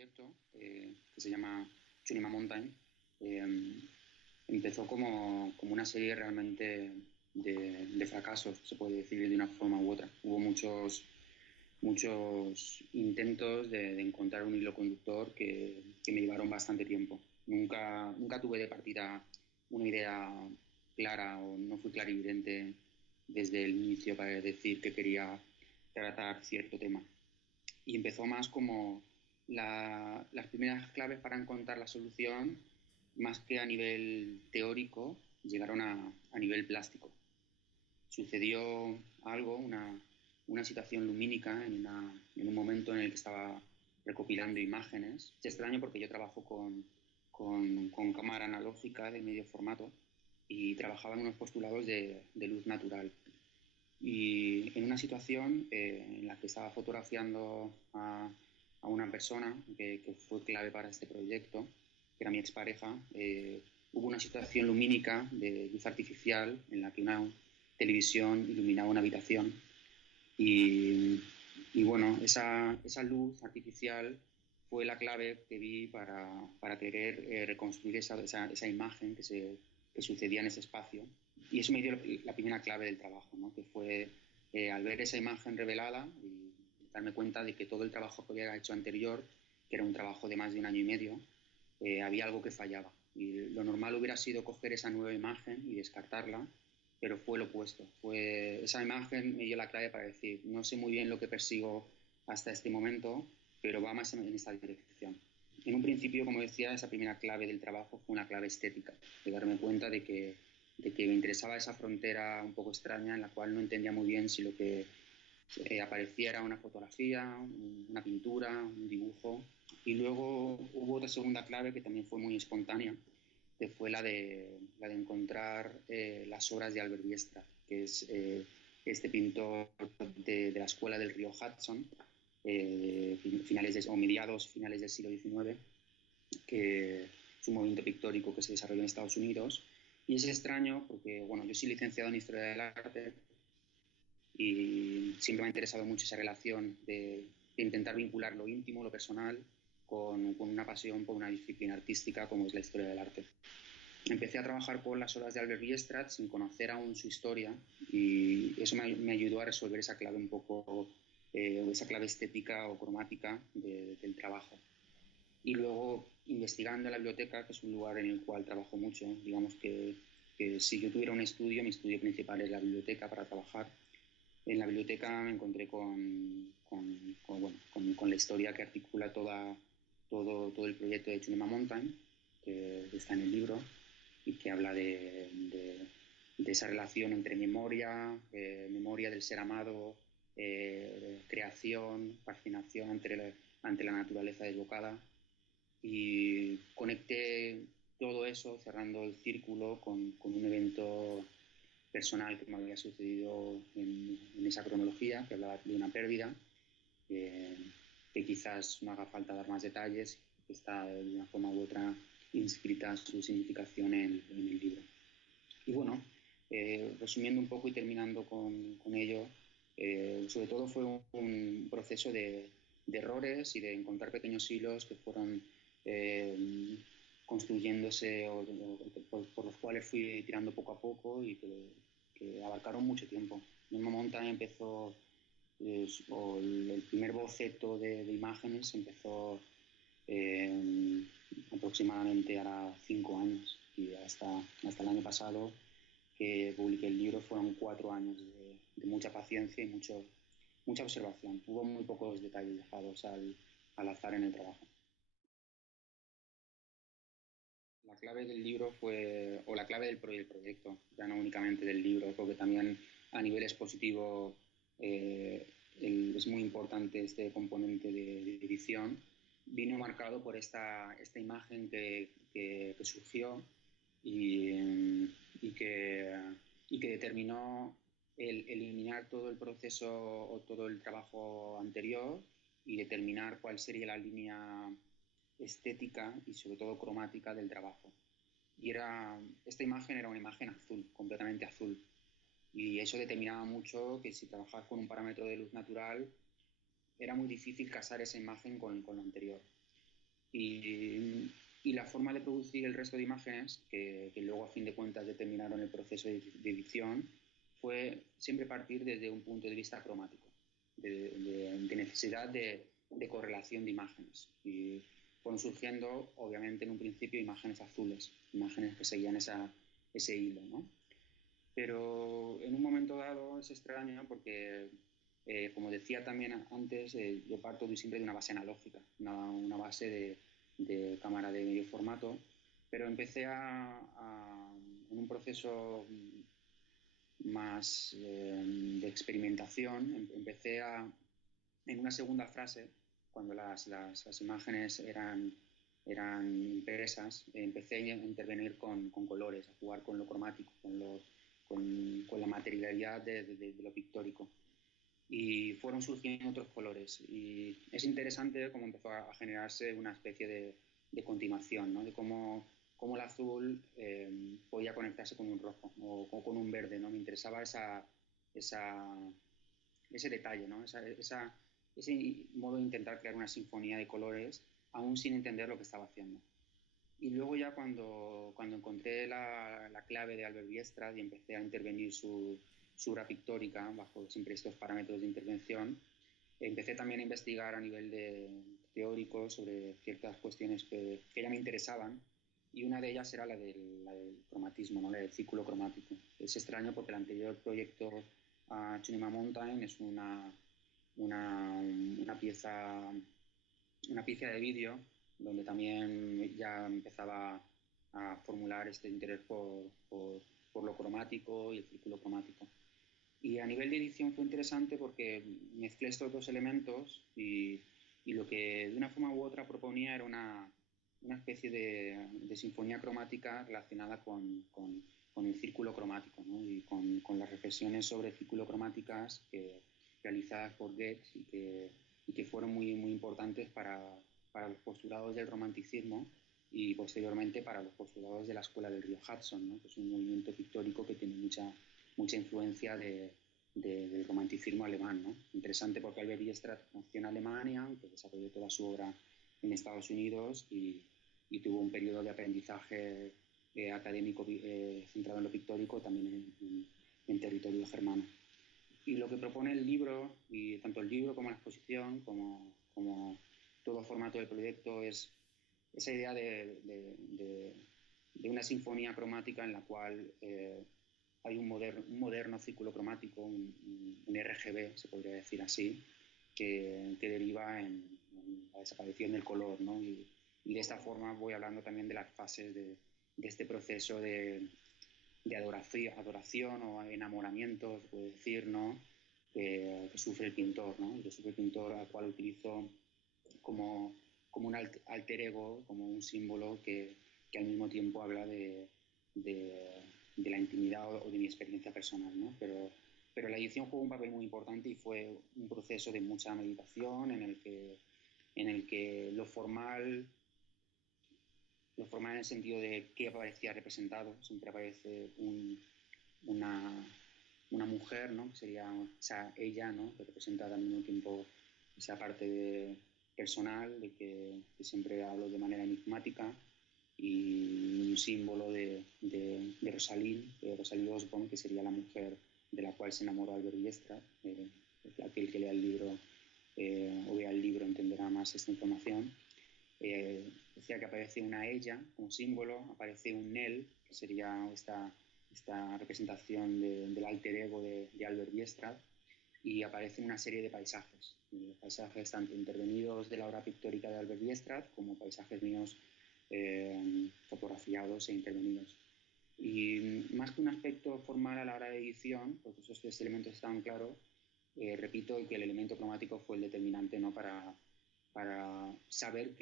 proyecto que se llama Chunima Mountain. eh, Empezó como una serie realmente de fracasos, se puede decir de una forma u otra. Hubo muchos intentos de encontrar un hilo conductor que me llevaron bastante tiempo. Nunca tuve de partida una idea clara o no fui clarividente desde el inicio para decir que quería tratar cierto tema. Y empezó más como las primeras claves para encontrar la solución, más que a nivel teórico, llegaron a nivel plástico. Sucedió algo, una situación lumínica en un momento en el que estaba recopilando imágenes. Es extraño porque yo trabajo con cámara analógica de medio formato y trabajaba en unos postulados de luz natural. Y en una situación en la que estaba fotografiando a una persona que fue clave para este proyecto, que era mi expareja, hubo una situación lumínica de luz artificial en la que una televisión iluminaba una habitación y, y bueno, esa luz artificial fue la clave que vi para querer reconstruir esa imagen que sucedía en ese espacio. Y eso me dio la primera clave del trabajo, ¿no? Que fue al ver esa imagen revelada y darme cuenta de que todo el trabajo que había hecho anterior, que era un trabajo de más de un año y medio, había algo que fallaba. Y lo normal hubiera sido coger esa nueva imagen y descartarla, pero fue lo opuesto. Esa imagen me dio la clave para decir, no sé muy bien lo que persigo hasta este momento, pero va más en esta dirección. En un principio, como decía, esa primera clave del trabajo fue una clave estética, de darme cuenta de que me interesaba esa frontera un poco extraña en la cual no entendía muy bien si lo que aparecía era una fotografía, una pintura, un dibujo. Y luego hubo otra segunda clave que también fue muy espontánea, que fue la de encontrar las obras de Albert Biestra, que es este pintor de la escuela del río Hudson, finales del siglo XIX, que es un movimiento pictórico que se desarrolló en Estados Unidos. Y es extraño porque, bueno, yo soy licenciado en Historia del Arte y siempre me ha interesado mucho esa relación de intentar vincular lo íntimo, lo personal, con una pasión por una disciplina artística como es la historia del arte. Empecé a trabajar con las obras de Albert Bierstadt sin conocer aún su historia y eso me ayudó a resolver esa clave un poco, esa clave estética o cromática del trabajo. Y luego investigando en la biblioteca, que es un lugar en el cual trabajo mucho, digamos que si yo tuviera un estudio, mi estudio principal es la biblioteca para trabajar. En la biblioteca me encontré con la historia que articula todo el proyecto de Chunima Mountain, que está en el libro, y que habla de esa relación entre memoria del ser amado, creación, fascinación ante la naturaleza desbocada. Y conecté todo eso cerrando el círculo con un evento personal que me había sucedido en esa cronología, que hablaba de una pérdida, eh, que quizás no haga falta dar más detalles, que está de una forma u otra inscrita su significación en el libro. Y bueno, resumiendo un poco y terminando con ello, sobre todo fue un proceso de errores y de encontrar pequeños hilos que fueron construyéndose por los cuales fui tirando poco a poco y que abarcaron mucho tiempo. Mismo Montaña empezó, el primer boceto de imágenes empezó aproximadamente hará 5 años y hasta el año pasado que publiqué el libro fueron 4 años de mucha paciencia y mucha observación. Hubo muy pocos detalles dejados al azar en el trabajo. La clave del libro fue, o la clave del proyecto, ya no únicamente del libro, porque también a nivel expositivo es muy importante este componente de edición. Vino marcado por esta imagen que surgió y, y, que, y que determinó el eliminar todo el proceso o todo el trabajo anterior y determinar cuál sería la línea estética y sobre todo cromática del trabajo. Esta imagen era una imagen azul, completamente azul. Y eso determinaba mucho que si trabajabas con un parámetro de luz natural, era muy difícil casar esa imagen con lo anterior. Y la forma de producir el resto de imágenes, que luego a fin de cuentas determinaron el proceso de edición, fue siempre partir desde un punto de vista cromático, de necesidad de correlación de imágenes. Y fueron surgiendo, obviamente, en un principio imágenes azules, imágenes que seguían ese hilo, ¿no? Pero en un momento dado es extraño porque, como decía también antes, yo parto siempre de una base analógica, una base de cámara de medio formato, pero empecé en un proceso más de experimentación, en una segunda fase, cuando las imágenes eran impresas, empecé a intervenir con colores, a jugar con lo cromático, con la materialidad de lo pictórico. Y fueron surgiendo otros colores. Y es interesante cómo empezó a generarse una especie de continuación, ¿no? De cómo el azul podía conectarse con un rojo o con un verde, ¿no? Me interesaba ese detalle, ¿no? Ese modo de intentar crear una sinfonía de colores aún sin entender lo que estaba haciendo. Y luego ya cuando encontré la clave de Albert Biestraz y empecé a intervenir su obra pictórica bajo siempre estos parámetros de intervención, empecé también a investigar a nivel teórico sobre ciertas cuestiones que ya me interesaban, y una de ellas era la del cromatismo, ¿no? La del círculo cromático. Es extraño porque el anterior proyecto a Chunima Mountain es una pieza de vídeo donde también ya empezaba a formular este interés por lo cromático y el círculo cromático. Y a nivel de edición fue interesante porque mezclé estos dos elementos y lo que de una forma u otra proponía era una especie de sinfonía cromática relacionada con el círculo cromático, ¿no? Y con las reflexiones sobre círculo cromáticas realizadas por Goetz y que fueron muy, muy importantes para los postulados del romanticismo y posteriormente para los postulados de la escuela del río Hudson, ¿no? Que es un movimiento pictórico que tiene mucha influencia del romanticismo alemán, ¿no? Interesante porque Albert Biestraz nació en Alemania, que desarrolló toda su obra en Estados Unidos y tuvo un periodo de aprendizaje académico centrado en lo pictórico también en territorio germano. Y lo que propone el libro, y tanto el libro como la exposición, como todo formato del proyecto, es esa idea de una sinfonía cromática en la cual hay un moderno círculo cromático, un RGB, se podría decir así, que deriva en la desaparición del color, ¿no? Y de esta forma voy hablando también de las fases de este proceso de adoración o enamoramiento, se puede decir, ¿no? Que sufre el pintor, ¿no? Que sufre el pintor, al cual utilizo como un alter ego, como un símbolo que al mismo tiempo habla de la intimidad o de mi experiencia personal, ¿no? Pero la edición jugó un papel muy importante y fue un proceso de mucha meditación en el que lo formal en el sentido de qué aparecía representado. Siempre aparece una mujer, ¿no? Que sería ella, ¿no? Que representa al mismo tiempo esa parte personal, de que siempre hablo de manera enigmática, y un símbolo de Rosalie Osborne, que sería la mujer de la cual se enamoró Albert Biestraz. Aquel que lea el libro o vea el libro entenderá más esta información. Decía que aparece una ella como símbolo, aparece un él, que sería esta representación del alter ego de Albert Biestraz, y aparece una serie de paisajes tanto intervenidos de la obra pictórica de Albert Biestraz como paisajes míos fotografiados e intervenidos. Y más que un aspecto formal a la hora de edición, porque esos tres elementos estaban claros, repito que el elemento cromático fue el determinante, ¿no? Para saber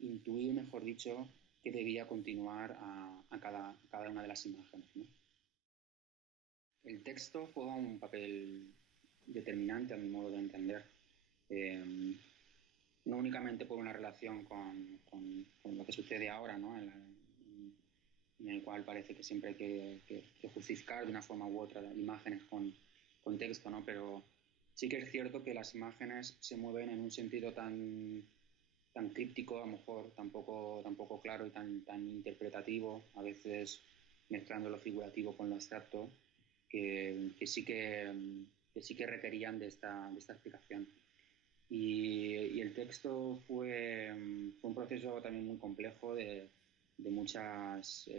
intuir, mejor dicho, que debía continuar a cada una de las imágenes, ¿no? El texto juega un papel determinante a mi modo de entender. No únicamente por una relación con lo que sucede ahora, ¿no? En el cual parece que siempre hay que justificar de una forma u otra imágenes con texto, ¿no? Pero sí que es cierto que las imágenes se mueven en un sentido tan tan críptico, a lo mejor tampoco claro y tan interpretativo, a veces mezclando lo figurativo con lo abstracto, que sí que requerían de esta explicación. Y el texto fue un proceso también muy complejo de muchas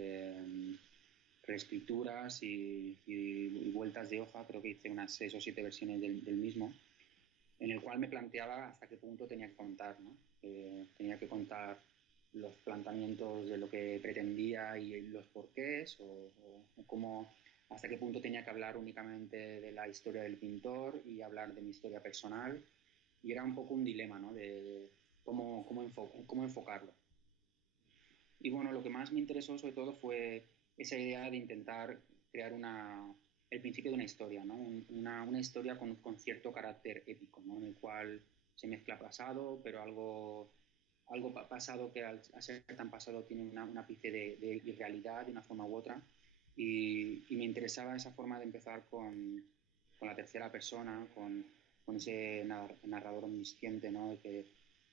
reescrituras y vueltas de hoja. Creo que hice unas 6 o 7 versiones del mismo, en el cual me planteaba hasta qué punto tenía que contar, ¿no? Tenía que contar los planteamientos de lo que pretendía y los porqués, o cómo, hasta qué punto tenía que hablar únicamente de la historia del pintor y hablar de mi historia personal. Y era un poco un dilema, ¿no? De cómo enfocarlo. Y bueno, lo que más me interesó sobre todo fue esa idea de intentar crear el principio de una historia, ¿no? Una historia con cierto carácter épico, ¿no? En el cual se mezcla pasado, pero algo pasado que al ser tan pasado tiene una ápice de irrealidad de una forma u otra. Y me interesaba esa forma de empezar con la tercera persona, con ese narrador omnisciente, ¿no?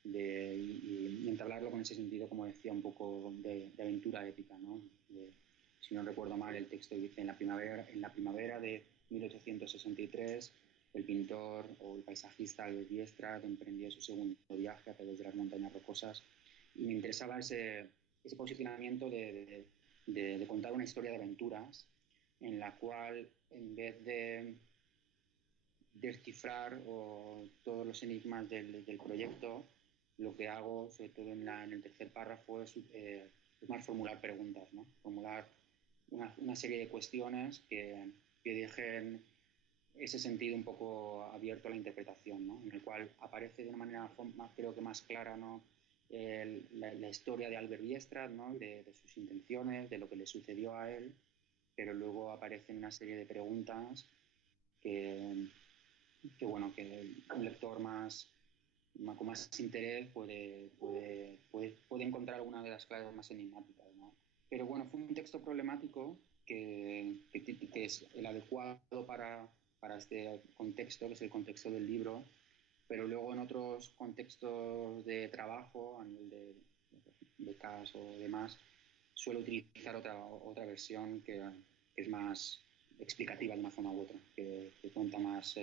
Y entablarlo con ese sentido, como decía, un poco de aventura épica, ¿no? Si no recuerdo mal, el texto dice: en la primavera de 1863, el pintor o el paisajista Albert Bierstadt emprendía su segundo viaje a través de las montañas rocosas, y me interesaba ese posicionamiento de contar una historia de aventuras en la cual, en vez de descifrar todos los enigmas del proyecto, lo que hago, sobre todo en el tercer párrafo, es más formular preguntas, ¿no? Formular una serie de cuestiones que dejen ese sentido un poco abierto a la interpretación, ¿no? En el cual aparece de una manera creo que más clara, ¿no? La historia de Albert Bierstadt, ¿no? De sus intenciones, de lo que le sucedió a él, pero luego aparecen una serie de preguntas que, bueno, que un lector con más interés puede encontrar alguna de las claves más enigmáticas, ¿no? Pero bueno, fue un texto problemático que es el adecuado para este contexto, que es el contexto del libro, pero luego en otros contextos de trabajo, a nivel de caso o demás, suelo utilizar otra versión que es más explicativa de una forma u otra, que cuenta más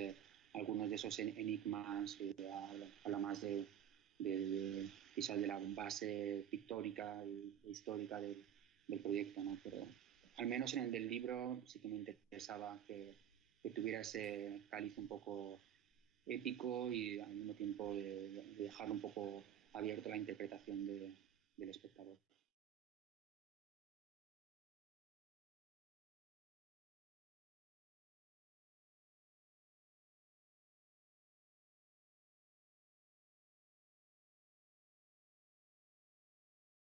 algunos de esos enigmas, habla más quizás de la base pictórica e histórica del proyecto, ¿no? Pero al menos en el del libro sí que me interesaba que tuviera ese cáliz un poco épico y al mismo tiempo de dejar un poco abierto la interpretación